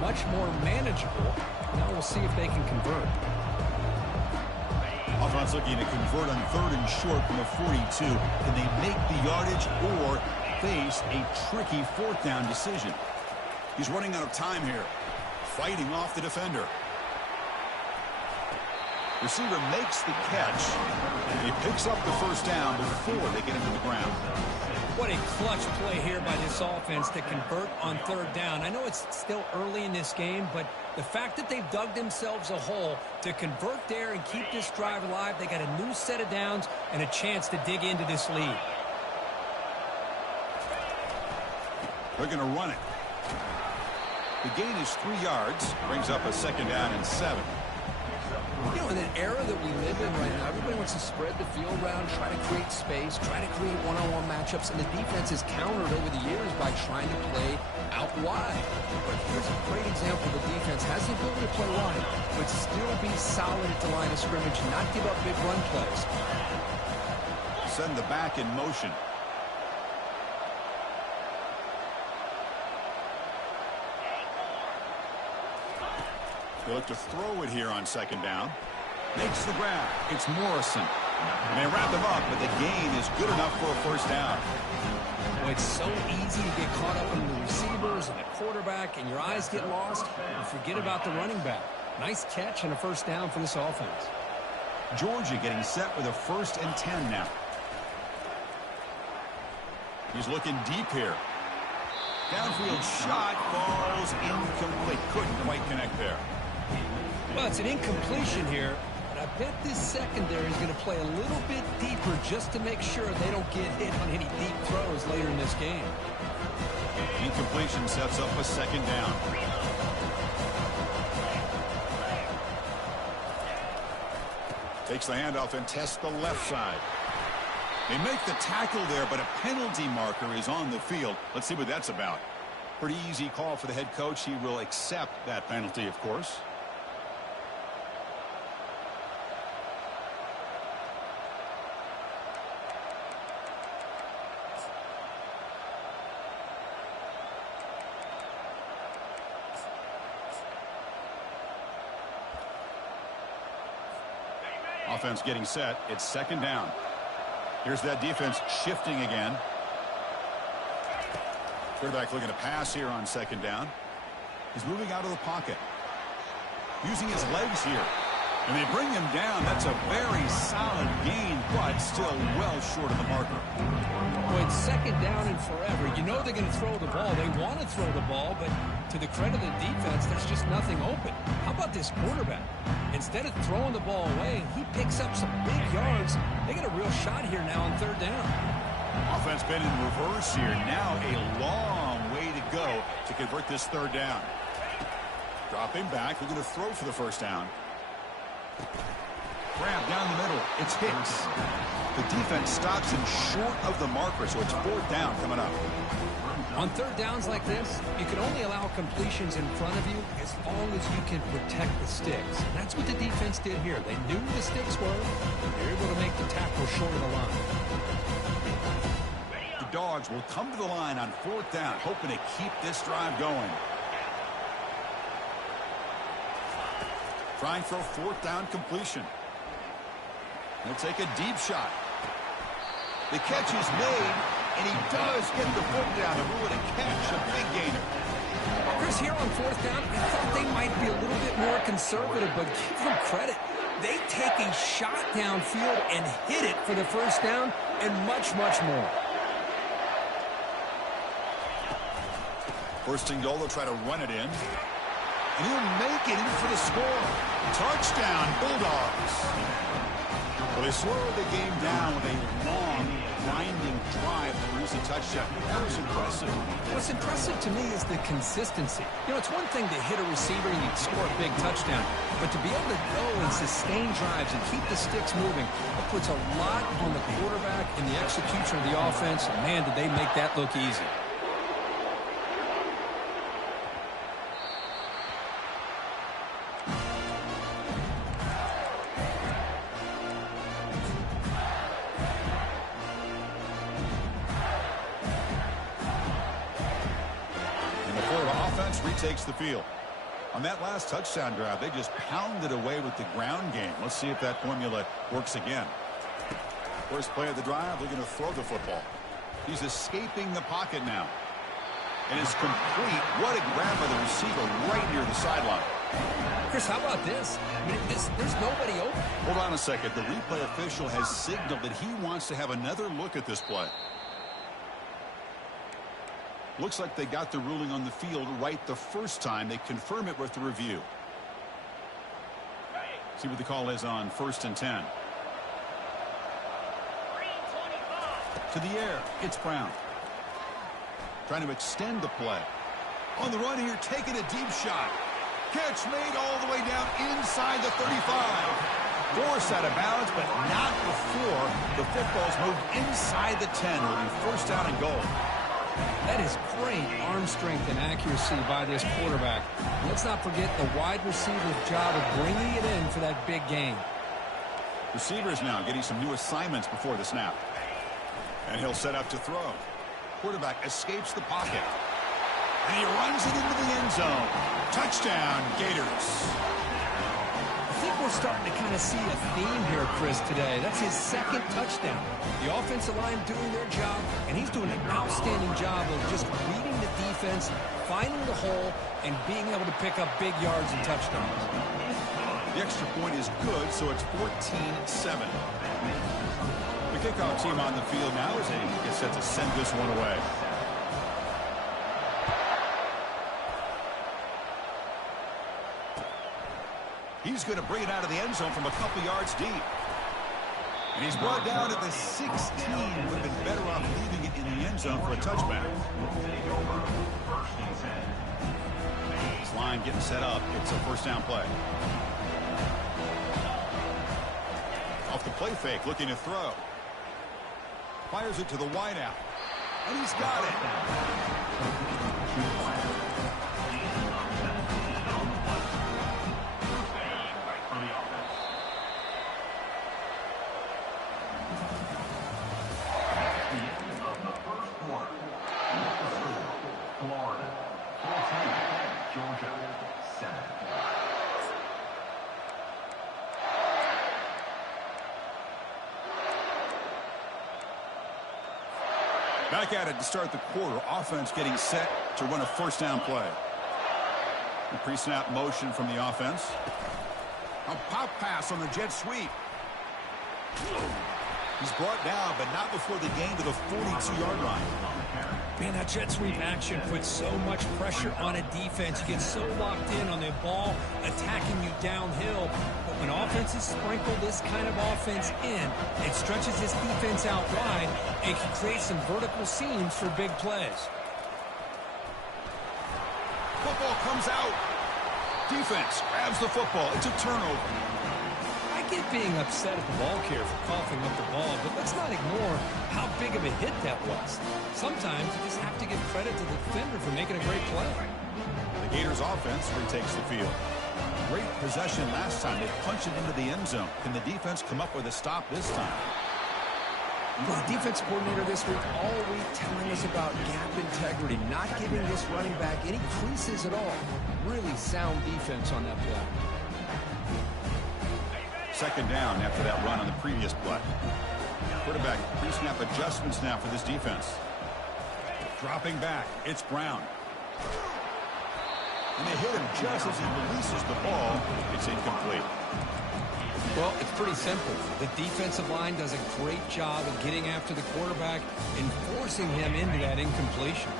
much more manageable. Now we'll see if they can convert. Offense looking to convert on 3rd and short from the 42. Can they make the yardage or face a tricky 4th down decision? He's running out of time here. Fighting off the defender. Receiver makes the catch. He picks up the 1st down before they get him to the ground. What a clutch play here by this offense to convert on 3rd down. I know it's still early in this game, but the fact that they've dug themselves a hole to convert there and keep this drive alive, they got a new set of downs and a chance to dig into this lead. They're going to run it. The gain is 3 yards. Brings up a 2nd down and 7. You know, in an era that we live in right now, everybody wants to spread the field around, try to create space, try to create one-on-one matchups, and the defense has countered over the years by trying to play out wide. But here's a great example. The defense has the ability to play wide, but still be solid at the line of scrimmage, not give up big run plays. Send the back in motion. They look to throw it here on 2nd down. Makes the grab. It's Morrison. And they wrap him up, but the gain is good enough for a 1st down. Well, it's so easy to get caught up in the receivers and the quarterback, and your eyes get lost. You forget about the running back. Nice catch and a 1st down for this offense. Georgia getting set with a 1st and 10 now. He's looking deep here. Downfield shot falls incomplete. Couldn't quite connect there. Well, it's an incompletion here, but I bet this secondary is going to play a little bit deeper just to make sure they don't get hit on any deep throws later in this game. Incompletion sets up a 2nd down. Takes the handoff and tests the left side. They make the tackle there, but a penalty marker is on the field. Let's see what that's about. Pretty easy call for the head coach. He will accept that penalty, of course. Offense getting set. It's 2nd down. Here's that defense shifting again. Quarterback looking to pass here on 2nd down. He's moving out of the pocket. Using his legs here. And they bring him down. That's a very solid gain, but still well short of the marker. Well, it's 2nd down and forever. You know they're going to throw the ball. They want to throw the ball, but to the credit of the defense, there's just nothing open. How about this quarterback? Instead of throwing the ball away, he picks up some big yards. They get a real shot here now on 3rd down. Offense been in reverse here. Now a long way to go to convert this 3rd down. Dropping back. They're going to throw for the 1st down. Grab down the middle. It's Hicks. The defense stops him short of the marker, so it's 4th down coming up. On 3rd downs like this, you can only allow completions in front of you as long as you can protect the sticks. And that's what the defense did here. They knew where the sticks were. They were able to make the tackle short of the line. The Dogs will come to the line on 4th down, hoping to keep this drive going. Trying for a 4th down completion. They'll take a deep shot. The catch is made, and he does get the foot down to rule it a catch, a big gainer. Chris, here on 4th down, I thought they might be a little bit more conservative, but give them credit. They take a shot downfield and hit it for the 1st down and much, much more. 1st and goal, they'll try to run it in. And he'll make it in for the score. Touchdown, Bulldogs. Well, they slowed the game down with a long, grinding drive to produce a touchdown. That was impressive. What's impressive to me is the consistency. You know, it's one thing to hit a receiver and you score a big touchdown, but to be able to go and sustain drives and keep the sticks moving, it puts a lot on the quarterback and the execution of the offense. And man, did they make that look easy. Takes the field. On that last touchdown drive, they just pounded away with the ground game. Let's see if that formula works again. First play of the drive, they're going to throw the football. He's escaping the pocket now. And it's complete. What a grab by the receiver right near the sideline. Chris, how about this? I mean, there's nobody open. Hold on a second. The replay official has signaled that he wants to have another look at this play. Looks like they got the ruling on the field right the first time. They confirm it with the review. See what the call is on 1st and 10. To the air. It's Brown. Trying to extend the play. On the run here, taking a deep shot. Catch made all the way down inside the 35. Forced out of bounds, but not before the football's moved inside the 10. It'll be first down and goal. That is great arm strength and accuracy by this quarterback. Let's not forget the wide receiver's job of bringing it in for that big game. Receivers now getting some new assignments before the snap. And he'll set up to throw. Quarterback escapes the pocket. And he runs it into the end zone. Touchdown, Gators. I think we're starting to kind of see a theme here, Chris, today. That's his second touchdown. The offensive line doing their job, and he's doing an outstanding job of just reading the defense, finding the hole, and being able to pick up big yards and touchdowns. The extra point is good, so it's 14-7. The kickoff team on the field now as they get set to send this one away. He's going to bring it out of the end zone from a couple yards deep. And he's brought down at the 16. Would have been better off leaving it in the end zone for a touchback. This line getting set up. It's a first down play. Off the play fake, looking to throw. Fires it to the wideout. And he's got it. Back at it to start the quarter. Offense getting set to run a first down play. The pre-snap motion from the offense. A pop pass on the jet sweep. He's brought down, but not before the gain to the 42-yard line. Man, that jet sweep action puts so much pressure on a defense. You get so locked in on the ball attacking you downhill. But when offenses sprinkle this kind of offense in, it stretches this defense out wide and can create some vertical seams for big plays. Football comes out. Defense grabs the football. It's a turnover. I get being upset at the ball carrier for coughing up the ball, but let's not ignore how big of a hit that was. Sometimes you just have to give credit to the defender for making a great play. The Gators offense retakes the field. Great possession last time. They punch it into the end zone. Can the defense come up with a stop this time? The defense coordinator this week all week telling us about gap integrity, not giving this running back any creases at all. Really sound defense on that play. Second down after that run on the previous play. Quarterback pre-snap adjustments now for this defense. Dropping back, it's Brown. And they hit him just as he releases the ball. It's incomplete. Well, it's pretty simple. The defensive line does a great job of getting after the quarterback and forcing him into that incompletion.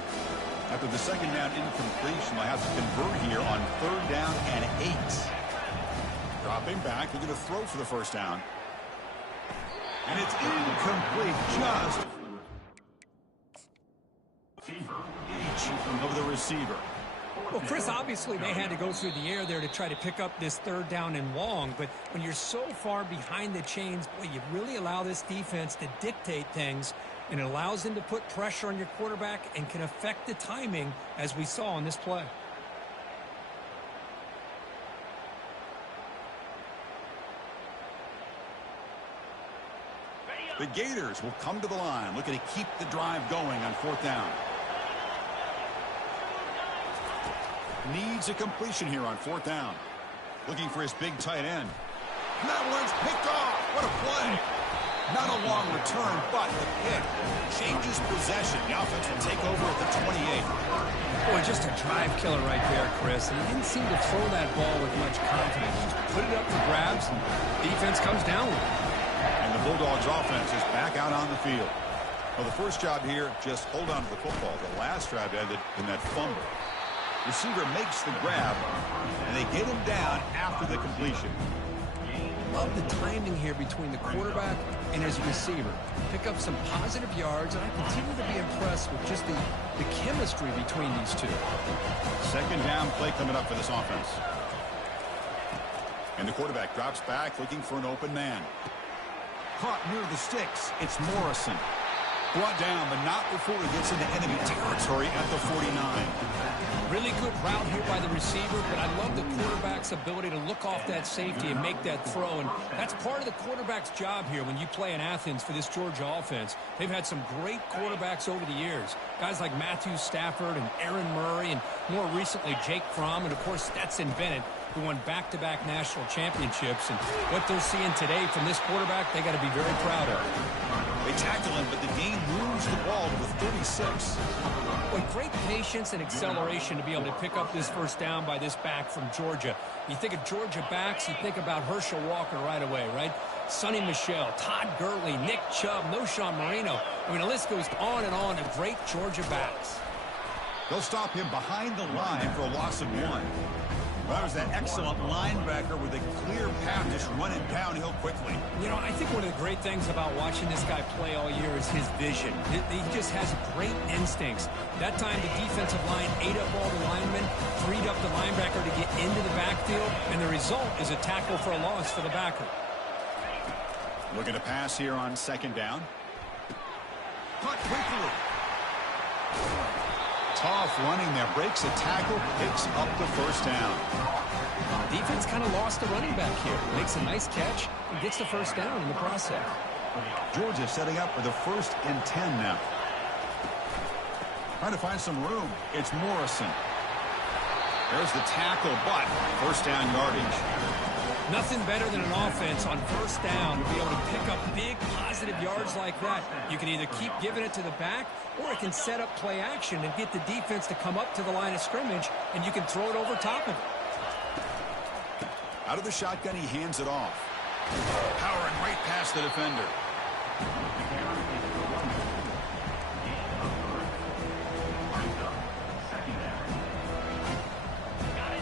After the second down incompletion, they'll have to convert here on 3rd down and 8. Dropping back, they're going to throw for the first down. And it's incomplete, just each of the receiver. Well, Chris, obviously they had to go through the air there to try to pick up this 3rd down and long, but when you're so far behind the chains, boy, you really allow this defense to dictate things, and it allows them to put pressure on your quarterback and can affect the timing, as we saw on this play. The Gators will come to the line, looking to keep the drive going on 4th down. needs a completion here on 4th down. Looking for his big tight end. That one's picked off. What a play. Not a long return, but the pick changes possession. The offense will take over at the 28. Boy, just a drive killer right there, Chris. And he didn't seem to throw that ball with much confidence. Just put it up for grabs, and defense comes down with it. And the Bulldogs offense is back out on the field. Well, the first job here, just hold on to the football. The last drive ended in that fumble. Receiver makes the grab, and they get him down after the completion. Love the timing here between the quarterback and his receiver. Pick up some positive yards, and I continue to be impressed with just the chemistry between these two. Second down play coming up for this offense. And the quarterback drops back looking for an open man. Caught near the sticks. It's Morrison. Brought down, but not before he gets into enemy territory at the 49. Really good route here by the receiver, but I love the quarterback's ability to look off that safety and make that throw. And that's part of the quarterback's job here when you play in Athens for this Georgia offense. They've had some great quarterbacks over the years. Guys like Matthew Stafford and Aaron Murray, and more recently Jake Fromm, and of course Stetson Bennett, who won back-to-back national championships. And what they're seeing today from this quarterback, they got to be very proud of. They tackle him, but the game moves the ball to the 36. With great patience and acceleration to be able to pick up this first down by this back from Georgia. You think of Georgia backs, you think about Herschel Walker right away, right? Sonny Michel, Todd Gurley, Nick Chubb, Noshawn Marino. I mean, the list goes on and on of great Georgia backs. They'll stop him behind the line for a loss of 1. That was that excellent linebacker with a clear path just running downhill quickly. You know, I think one of the great things about watching this guy play all year is his vision. He just has great instincts. That time the defensive line ate up all the linemen, freed up the linebacker to get into the backfield, and the result is a tackle for a loss for the backer. Looking to pass here on second down. Caught quickly. Tough running there, breaks a tackle, picks up the first down. Defense kind of lost the running back here. Makes a nice catch and gets the first down in the process. Georgia setting up for the 1st and 10 now. Trying to find some room. It's Morrison. There's the tackle, but first down yardage. Nothing better than an offense on first down to be able to pick up big positive yards like that. You can either keep giving it to the back, or it can set up play action and get the defense to come up to the line of scrimmage, and you can throw it over top of it. Out of the shotgun, he hands it off. Powering right past the defender.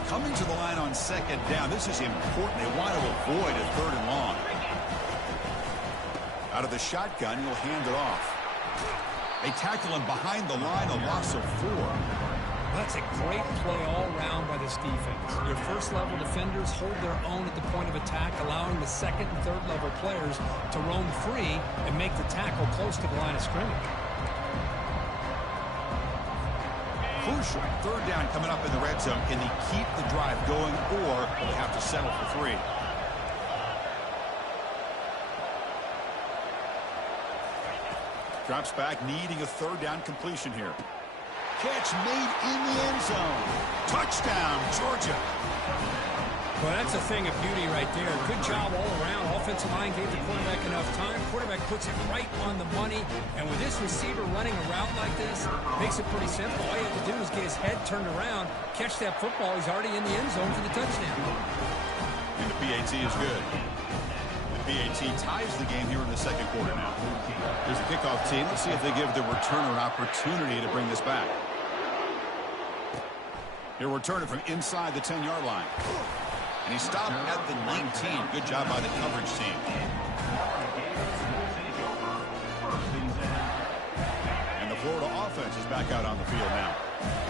Coming to the line on second down. This is important. They want to avoid a 3rd and long. Out of the shotgun, he'll hand it off. They tackle him behind the line, a loss of 4. That's a great play all around by this defense. Your first-level defenders hold their own at the point of attack, allowing the second and third-level players to roam free and make the tackle close to the line of scrimmage. Crucial 3rd down coming up in the red zone. Can he keep the drive going, or will they have to settle for 3? Drops back, needing a 3rd down completion here. Catch made in the end zone. Touchdown, Georgia. Well, that's a thing of beauty right there. Good job all around. Offensive line gave the quarterback enough time. Quarterback puts it right on the money. And with this receiver running a route like this, makes it pretty simple. All you have to do is get his head turned around, catch that football. He's already in the end zone for the touchdown. And the PAT is good. The PAT ties the game here in the second quarter now. Here's the kickoff team. Let's see if they give the returner an opportunity to bring this back. He'll return it from inside the 10-yard line. And he stopped at the 19. Good job by the coverage team. And the Florida offense is back out on the field now.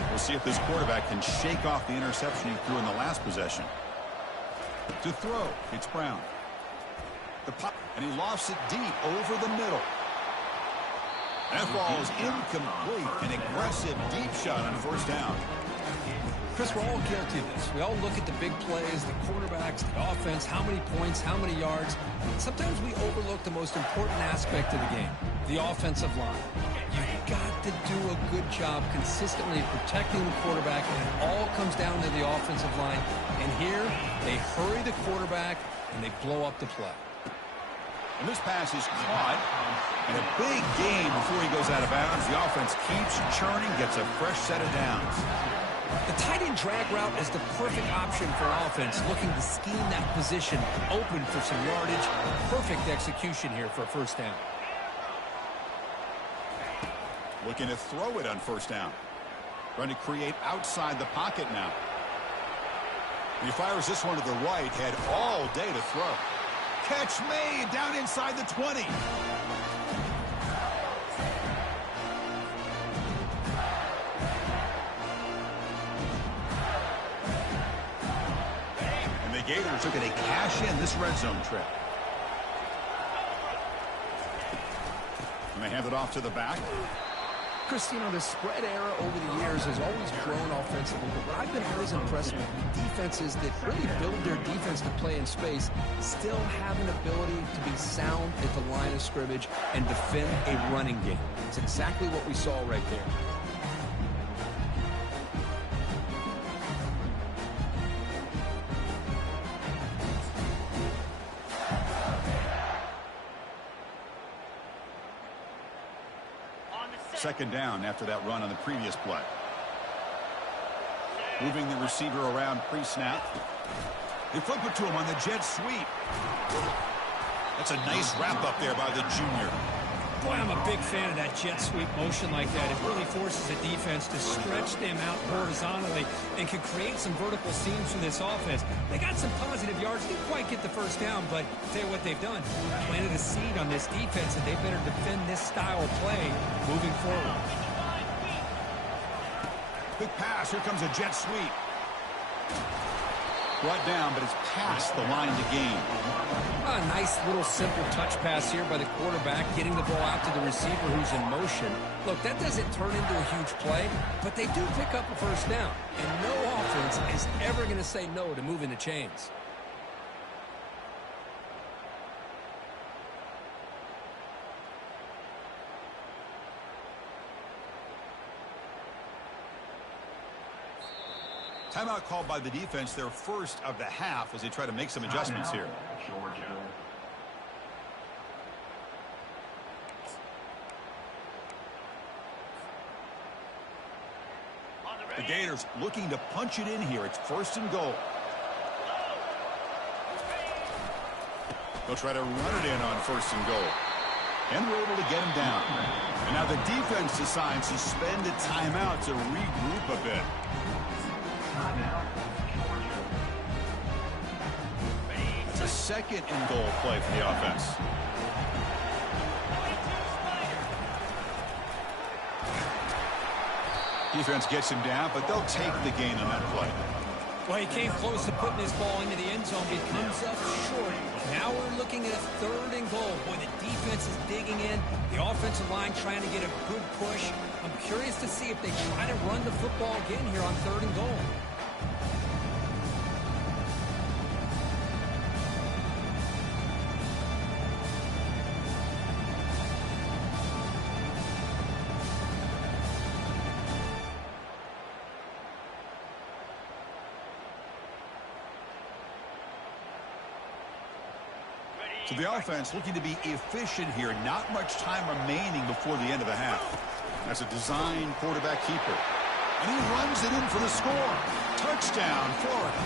We'll see if this quarterback can shake off the interception he threw in the last possession. To throw, it's Brown. The pop, and he lofts it deep over the middle. That ball is incomplete. An aggressive deep shot on first down. Chris, we're all guilty of this. We all look at the big plays, the quarterbacks, the offense, how many points, how many yards. Sometimes we overlook the most important aspect of the game, the offensive line. You've got to do a good job consistently protecting the quarterback, and it all comes down to the offensive line. And here, they hurry the quarterback, and they blow up the play. And this pass is caught. And a big gain before he goes out of bounds. The offense keeps churning, gets a fresh set of downs. The tight end drag route is the perfect option for an offense looking to scheme that position open for some yardage. Perfect execution here for a first down. Looking to throw it on first down. Trying to create outside the pocket now. He fires this one to the right, had all day to throw. Catch made down inside the 20. And the Gators looking to cash in this red zone trip. And they hand it off to the back. Chris, you know, the spread era over the years has always grown offensively, but what I've been always impressed with, defenses that really build their defense to play in space still have an ability to be sound at the line of scrimmage and defend a running game. It's exactly what we saw right there. Second down after that run on the previous play. Moving the receiver around pre-snap. They flip it to him on the jet sweep. That's a nice wrap up there by the junior. Boy, I'm a big fan of that jet sweep motion like that. It really forces a defense to stretch them out horizontally and can create some vertical seams for this offense. They got some positive yards. Didn't quite get the first down, but I'll tell you what they've done. Planted a seed on this defense, and they better defend this style of play moving forward. Big pass. Here comes a jet sweep. Brought down, but it's past the line to gain. A nice little simple touch pass here by the quarterback, getting the ball out to the receiver who's in motion. Look, that doesn't turn into a huge play, but they do pick up a first down. And no offense is ever going to say no to moving the chains. Timeout called by the defense, their first of the half, as they try to make some adjustments here. The Gators looking to punch it in here. It's first and goal. They'll try to run it in on first and goal. And we're able to get him down. And now the defense decides to spend a timeout to regroup a bit. It's a second and goal play for the offense. Defense gets him down, but they'll take the gain on that play. Well, he came close to putting his ball into the end zone, but he comes up short. Now we're looking at a third and goal. Boy, the defense is digging in. The offensive line trying to get a good push. I'm curious to see if they try to run the football again here on third and goal. So the offense looking to be efficient here. Not much time remaining before the end of the half. That's a design quarterback keeper. And he runs it in for the score. Touchdown, Florida.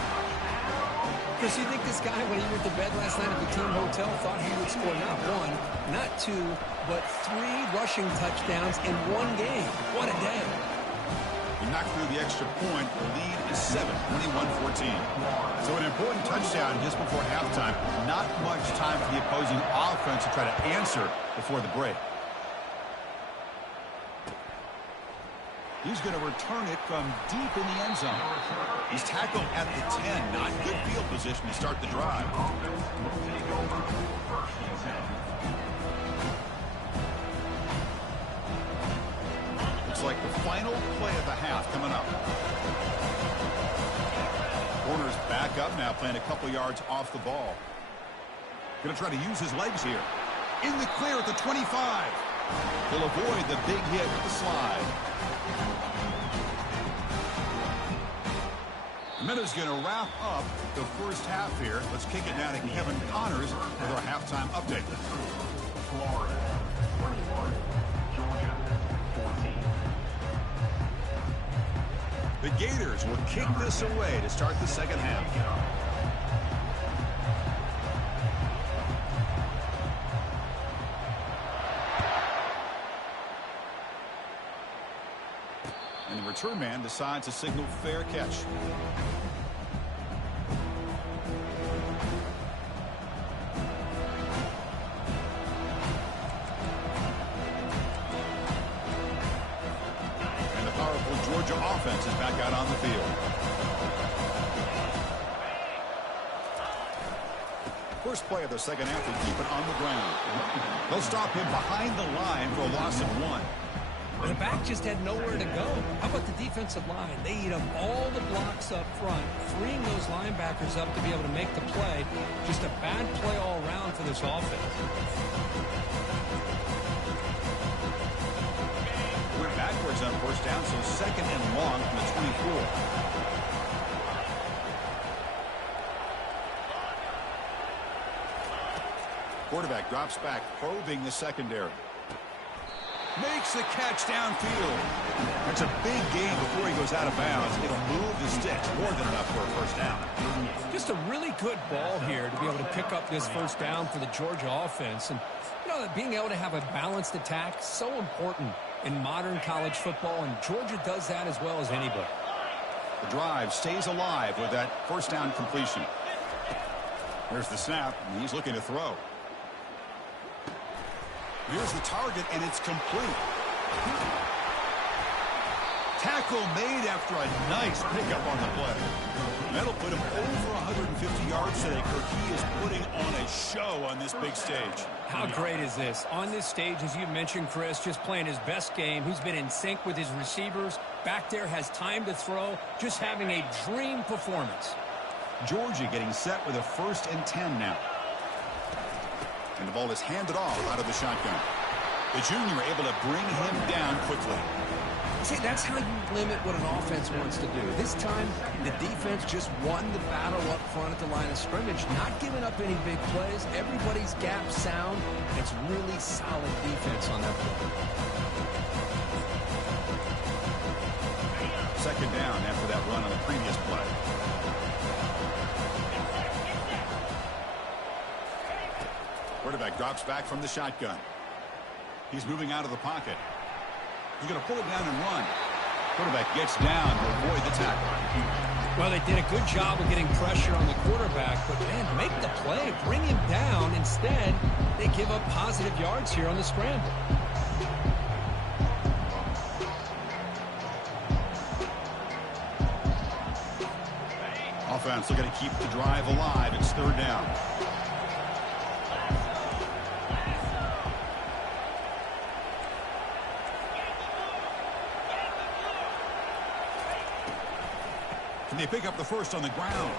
Chris, you think this guy, when he went to bed last night at the team hotel, thought he would score not one, not two, but 3 rushing touchdowns in one game? What a day. He knocked through the extra point. The lead is 7, 21-14. So an important touchdown just before halftime. Not much time for the opposing offense to try to answer before the break. He's going to return it from deep in the end zone. He's tackled at the 10. Not good field position to start the drive. Looks like the final play of the half coming up. Corner's back up now, playing a couple yards off the ball. Going to try to use his legs here. In the clear at the 25. He'll avoid the big hit with the slide. The minute's going to wrap up the first half here. Let's kick it down to Kevin Connors with our halftime update. Florida 21, Georgia 14. The Gators will kick this away to start the second half. And the return man decides to signal fair catch. And the powerful Georgia offense is back out on the field. First play of the second half, they keep it on the ground. They'll stop him behind the line for a loss of 1. The back just had nowhere to go. How about the defensive line? They eat up all the blocks up front, freeing those linebackers up to be able to make the play. Just a bad play all around for this offense. Went backwards on first down, so second and long from the 24. Quarterback drops back, probing the secondary. Makes the catch downfield. That's a big gain before he goes out of bounds. It'll move the sticks more than enough for a first down. Just a really good ball here to be able to pick up this first down for the Georgia offense. And, you know, being able to have a balanced attack, so important in modern college football, and Georgia does that as well as anybody. The drive stays alive with that first down completion. Here's the snap, and he's looking to throw. Here's the target, and it's complete. Tackle made after a nice pickup on the play. That'll put him over 150 yards today. Kirk, he is putting on a show on this big stage. How great is this? On this stage, as you mentioned, Chris, just playing his best game. He's been in sync with his receivers. Back there, has time to throw. Just having a dream performance. Georgia getting set with a 1st and 10 now. And the ball is handed off out of the shotgun. The junior able to bring him down quickly. See, that's how you limit what an offense wants to do. This time, the defense just won the battle up front at the line of scrimmage, not giving up any big plays. Everybody's gap sound. It's really solid defense on that play. Second down after that run on the previous play. Quarterback drops back from the shotgun. He's moving out of the pocket. He's going to pull it down and run. Quarterback gets down to avoid the tackle. Well, they did a good job of getting pressure on the quarterback, but, man, make the play, bring him down. Instead, they give up positive yards here on the scramble. Offense looking to keep the drive alive. It's third down. Can they pick up the first on the ground?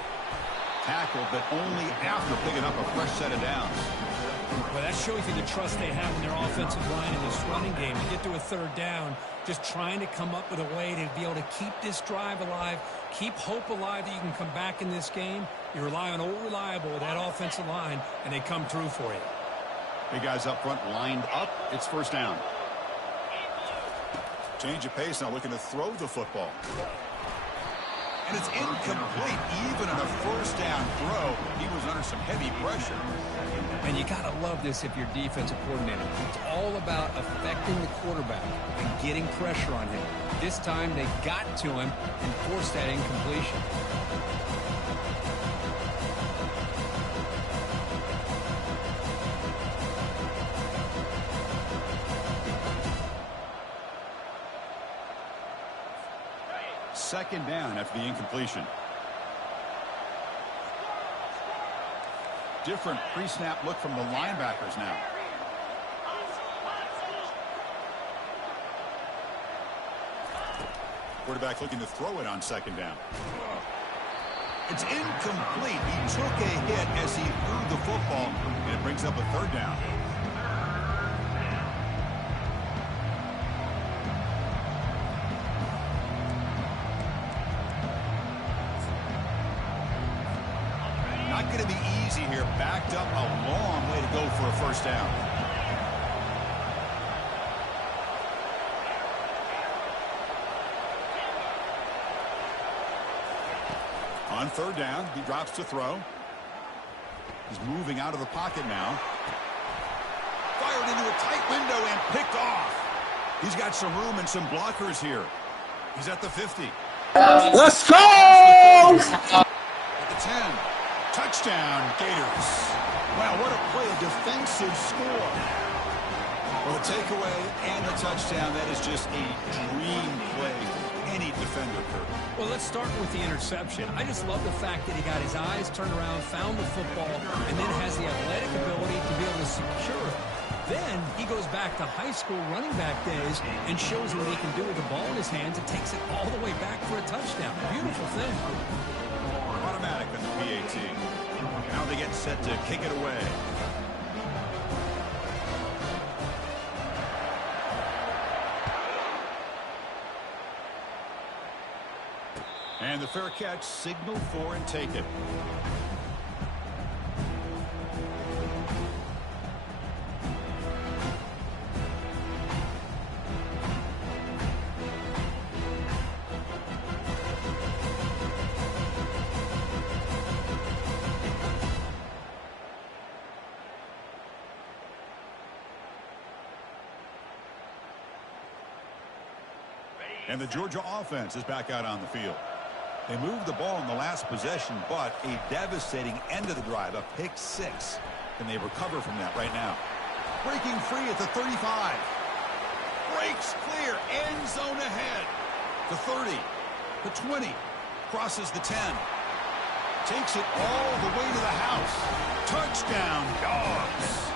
Tackled, but only after picking up a fresh set of downs. Well, that shows you the trust they have in their offensive line in this running game. To get to a third down, just trying to come up with a way to be able to keep this drive alive, keep hope alive that you can come back in this game. You rely on Old Reliable with that offensive line, and they come through for you. Big guys up front lined up. It's first down. Change of pace now, looking to throw the football. And it's incomplete. Even on a first down throw, he was under some heavy pressure. And you got to love this if you're defensive coordinator. It's all about affecting the quarterback and getting pressure on him. This time they got to him and forced that incompletion. Second down after the incompletion. Different pre-snap look from the linebackers now. Quarterback looking to throw it on second down. It's incomplete. He took a hit as he threw the football, and it brings up a third down. going to be easy here. Backed up a long way to go for a first down. On third down, he drops to throw. He's moving out of the pocket now. Fired into a tight window and picked off. He's got some room and some blockers here. He's at the 50. Let's go! At the 10. Touchdown, Gators. Wow, what a play, a defensive score. Well, the takeaway and the touchdown, that is just a dream play for any defender, Kurt. Well, let's start with the interception. I just love the fact that he got his eyes turned around, found the football, and then has the athletic ability to be able to secure it. Then he goes back to high school running back days and shows what he can do with the ball in his hands and takes it all the way back for a touchdown. Beautiful thing. Automatic on the PAT. Now they get set to kick it away. And the fair catch, signal for and take it. And the Georgia offense is back out on the field. They moved the ball in the last possession, but a devastating end of the drive, a pick six. Can they recover from that right now? Breaking free at the 35. Breaks clear, end zone ahead. The 30, the 20, crosses the 10. Takes it all the way to the house. Touchdown, Dogs.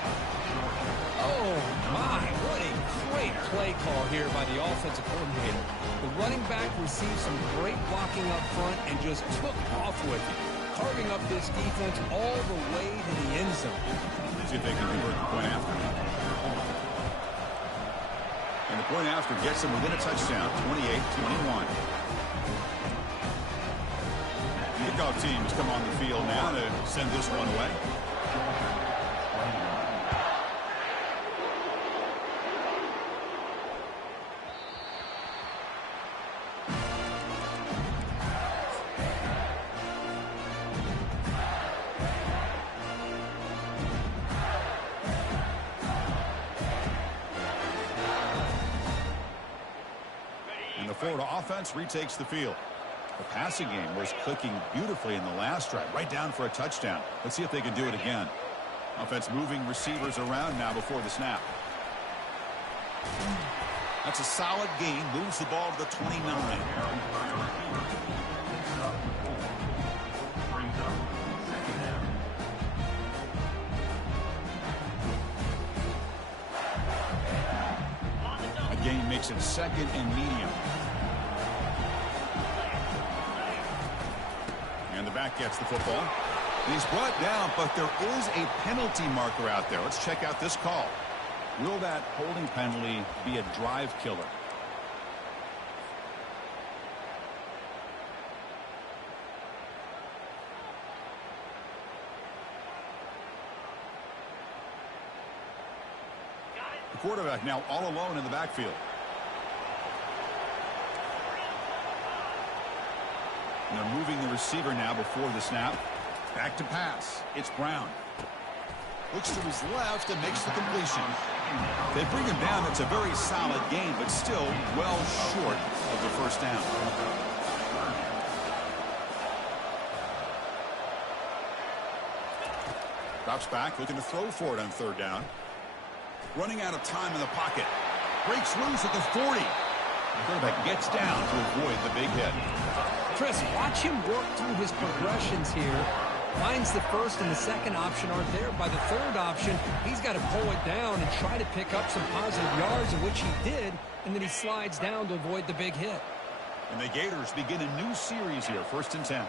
Oh, my. What a great play call here by the offensive coordinator. The running back received some great blocking up front and just took off with it, carving up this defense all the way to the end zone. Let's see if they can convert the point after. And the point after gets them within a touchdown, 28-21. Kickoff teams come on the field now to send this one away. And the Florida offense retakes the field. The passing game was clicking beautifully in the last drive, right down for a touchdown. Let's see if they can do it again. Offense moving receivers around now before the snap. That's a solid gain. Moves the ball to the 29. A gain makes it second and medium. And the back gets the football. He's brought down, but there is a penalty marker out there. Let's check out this call. Will that holding penalty be a drive killer? The quarterback now all alone in the backfield. And they're moving the receiver now before the snap. Back to pass. It's Brown. Looks to his left and makes the completion. They bring him down. It's a very solid game, but still well short of the first down. Drops back, looking to throw for it on third down. Running out of time in the pocket. Breaks loose at the 40. The quarterback gets down to avoid the big hit. Chris, watch him work through his progressions here. Finds the first and the second option aren't there. By the third option, he's got to pull it down and try to pick up some positive yards, of which he did, and then he slides down to avoid the big hit. And the Gators begin a new series here, 1st and 10.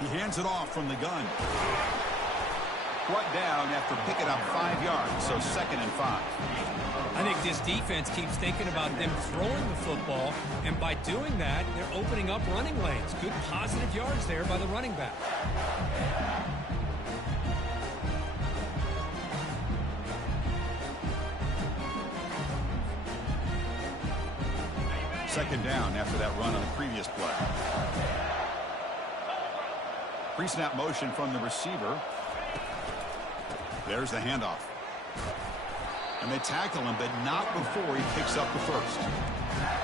He hands it off from the gun. Brought down after picking up 5 yards, so 2nd and 5. I think this defense keeps thinking about them throwing the football, and by doing that, they're opening up running lanes. Good positive yards there by the running back. Second down after that run on the previous play. Pre-snap motion from the receiver. There's the handoff. And they tackle him, but not before he picks up the first.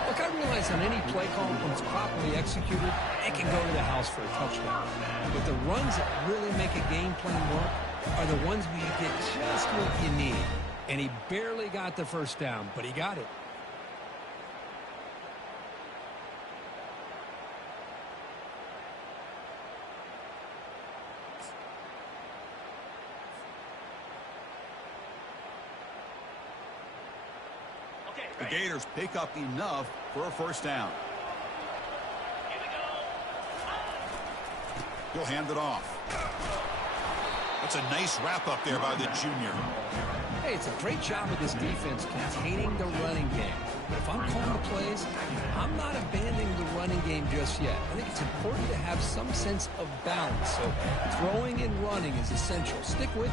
Look, I realize on any play call, when it's properly executed, it can go to the house for a touchdown. But the runs that really make a game plan work are the ones where you get just what you need. And he barely got the first down, but he got it. The Gators pick up enough for a first down. He'll hand it off. That's a nice wrap up there by the junior. Hey, it's a great job of this defense containing the running game. But if I'm calling the plays, I'm not abandoning the running game just yet. I think it's important to have some sense of balance. So throwing and running is essential. Stick with it.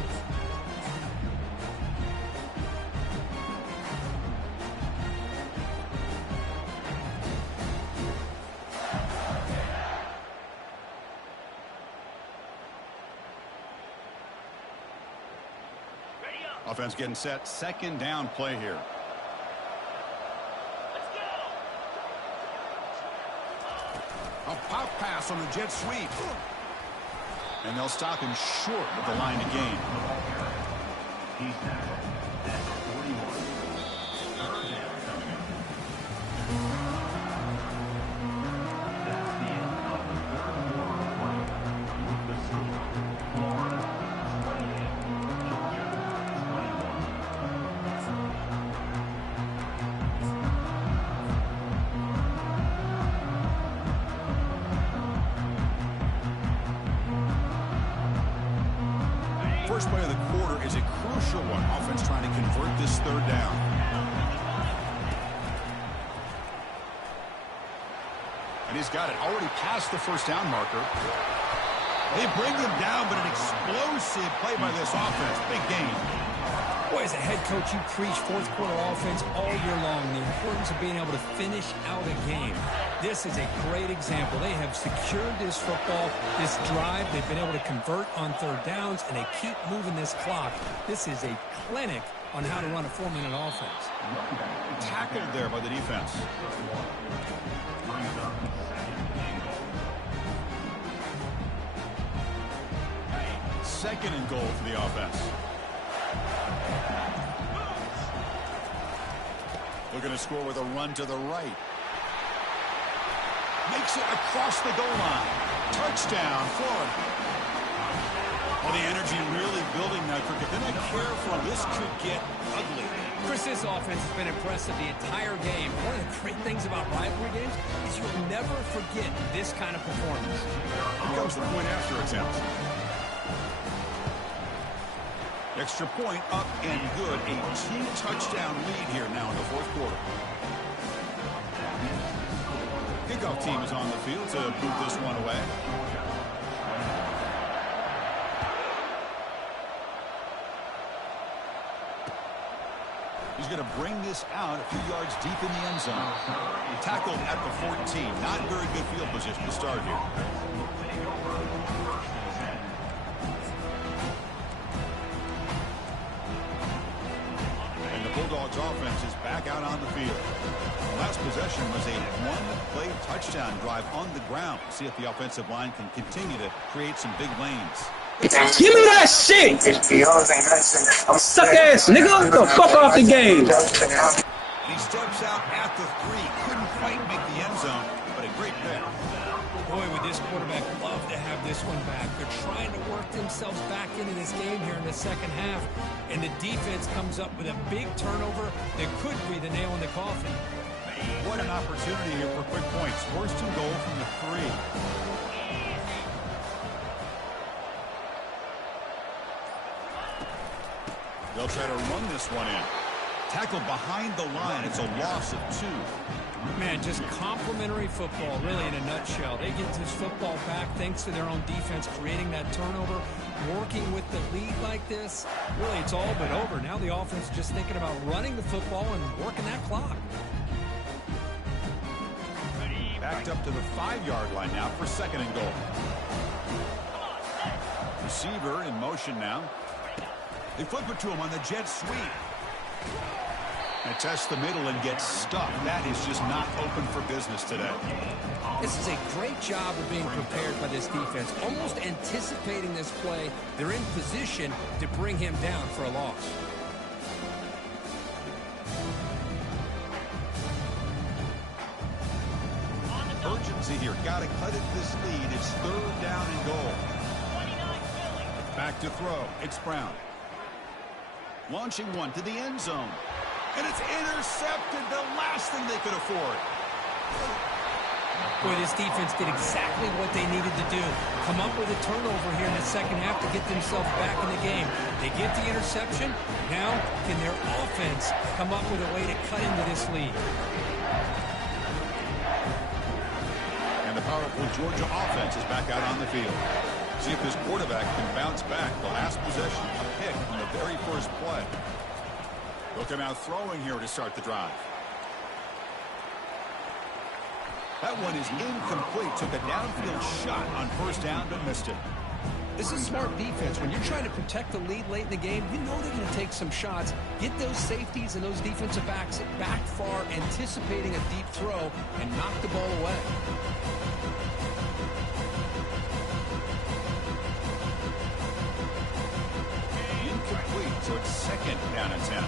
Offense getting set. Second down play here. A pop pass on the jet sweep. And they'll stop him short of the line of gain. He's tackled at 41. Third down. That's the end of the third quarter play. With the score, Florida 28, Georgia 21. First play of the quarter is a crucial one. Offense trying to convert this third down. And he's got it already past the first down marker. They bring him down, but an explosive play by this offense. Big gain. Boy, as a head coach, you preach fourth quarter offense all year long. The importance of being able to finish out a game. This is a great example. They have secured this football, this drive. They've been able to convert on third downs, and they keep moving this clock. This is a clinic on how to run a 4-minute offense. Tackled there by the defense. Brings up Second and goal for the offense. Looking to score with a run to the right. Makes it across the goal line. Touchdown, Florida. Well, the energy really building now. If they're not careful, this could get ugly. Chris, this offense has been impressive the entire game. One of the great things about rivalry games is you'll never forget this kind of performance. Here comes the point after attempt. Extra point up and good. A team touchdown lead here now in the fourth quarter. Kickoff team is on the field to boot this one away. He's going to bring this out a few yards deep in the end zone. Tackled at the 14. Not very good field position to start here. Bulldogs offense is back out on the field. The last possession was a one-play touchdown drive on the ground. See if the offensive line can continue to create some big lanes. Give me that shit! Suck ass nigga! The fuck off the game! And he steps out at the 3. Couldn't quite make the end zone, but a great pick. Boy, would this quarterback love to have this one back. They're trying to work themselves back into this game here in the second half. And the defense comes up with a big turnover that could be the nail in the coffin. What an opportunity here for quick points. First and goal from the 3. They'll try to run this one in. Tackled behind the line. It's a loss of 2. Man, just complimentary football, really, in a nutshell. They get this football back thanks to their own defense, creating that turnover, working with the lead like this. Really, it's all but over. Now the offense is just thinking about running the football and working that clock. Backed up to the 5-yard line now for 2nd and goal. Receiver in motion now. They flip it to him on the jet sweep. And test the middle and get stuck. That is just not open for business today. This is a great job of being prepared by this defense, almost anticipating this play. They're in position to bring him down for a loss. Urgency here. Got to cut it this lead. It's 3rd down and goal. Back to throw. It's Brown. Launching one to the end zone. And it's intercepted. The last thing they could afford. Boy, this defense did exactly what they needed to do. Come up with a turnover here in the second half to get themselves back in the game. They get the interception. Now, can their offense come up with a way to cut into this lead? And the powerful Georgia offense is back out on the field. See if this quarterback can bounce back. The last possession, a pick on the very first play. Looking out throwing here to start the drive. That one is incomplete. Took a downfield shot on 1st down, but missed it. This is smart defense. When you're trying to protect the lead late in the game, you know they're going to take some shots. Get those safeties and those defensive backs back far, anticipating a deep throw, and knock the ball away. Incomplete, so it's 2nd down and 10.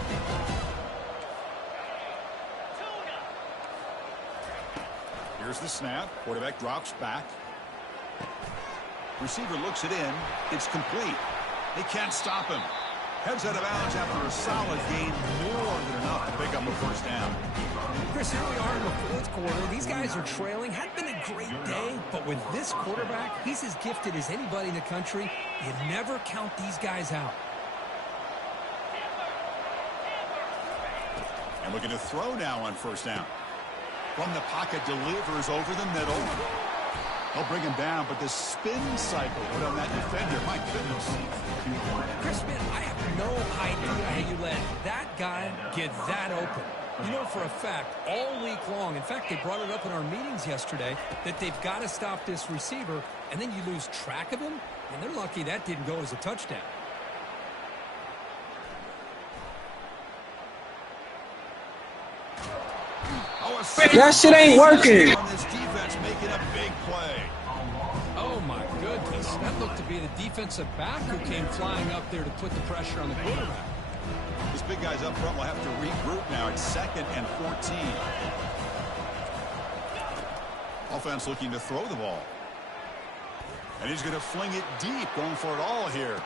Here's the snap. Quarterback drops back. Receiver looks it in. It's complete. They can't stop him. Heads out of bounds after a solid gain, more than enough to pick up a 1st down. Chris, here we are in the 4th quarter. These guys are trailing. Hadn't been a great day, but with this quarterback, he's as gifted as anybody in the country. You never count these guys out. And looking to throw now on 1st down. From the pocket, delivers over the middle. They'll bring him down, but the spin cycle put on that defender. My goodness. Chris, man, I have no idea how you let that guy get that open. You know for a fact, all week long, in fact, they brought it up in our meetings yesterday, that they've got to stop this receiver, and then you lose track of him, and they're lucky that didn't go as a touchdown. That shit ain't working. This defense making a big play. Oh, my goodness. That looked to be the defensive back who came flying up there to put the pressure on the quarterback. This big guy's up front will have to regroup now. It's 2nd and 14. Offense looking to throw the ball. And he's going to fling it deep, going for it all here.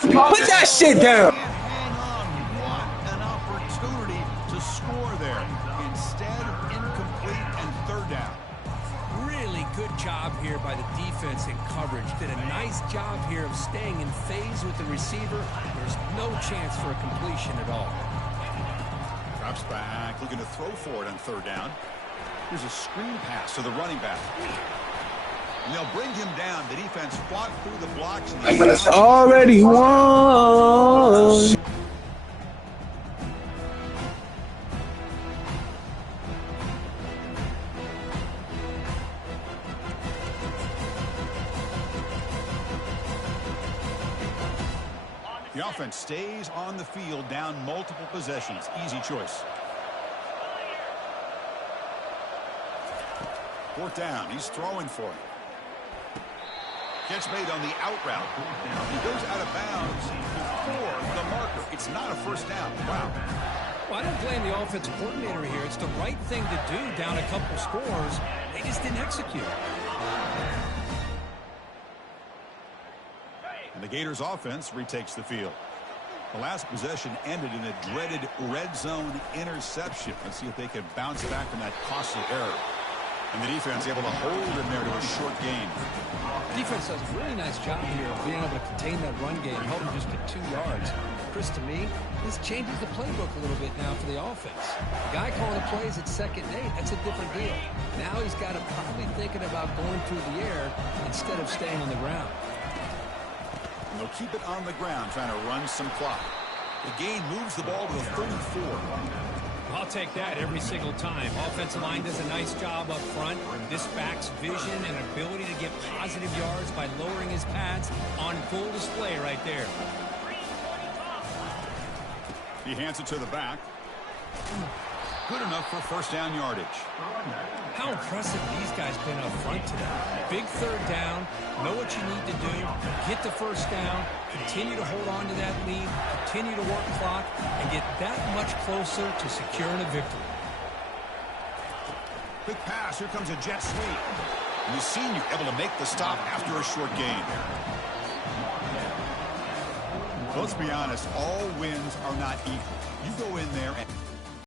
Put that shit down. Hang on. What an opportunity to score there. Instead, incomplete and 3rd down. Really good job here by the defense in coverage. Did a nice job here of staying in phase with the receiver. There's no chance for a completion at all. Drops back, looking to throw for it on 3rd down. Here's a screen pass to the running back. And they'll bring him down. The defense fought through the blocks. It's already won. The offense stays on the field, down multiple possessions. Easy choice. 4th down. He's throwing for it. Catch made on the out route. He goes out of bounds before the marker. It's not a 1st down. Wow. Well, I don't blame the offensive coordinator here. It's the right thing to do down a couple scores. They just didn't execute. And the Gators offense retakes the field. The last possession ended in a dreaded red zone interception. Let's see if they can bounce back from that costly error. And the defense able to hold him there to a short gain. Defense does a really nice job here of being able to contain that run game, help him just get 2 yards. Chris, to me, this changes the playbook a little bit now for the offense. The guy calling the plays at 2nd and 8, that's a different deal. Now he's got to probably thinking about going through the air instead of staying on the ground. And they'll keep it on the ground, trying to run some clock. The gain moves the ball to the 34. I'll take that every single time. Offensive line does a nice job up front. This back's vision and ability to get positive yards by lowering his pads on full display right there. He hands it to the back. Good enough for first down yardage. How impressive these guys been up front today. Big 3rd down, know what you need to do, get the first down, continue to hold on to that lead, continue to work clock, and get that much closer to securing a victory. Quick pass. Here comes a jet sweep. And you've seen you able to make the stop after a short gain. Let's be honest, all wins are not equal. You go in there and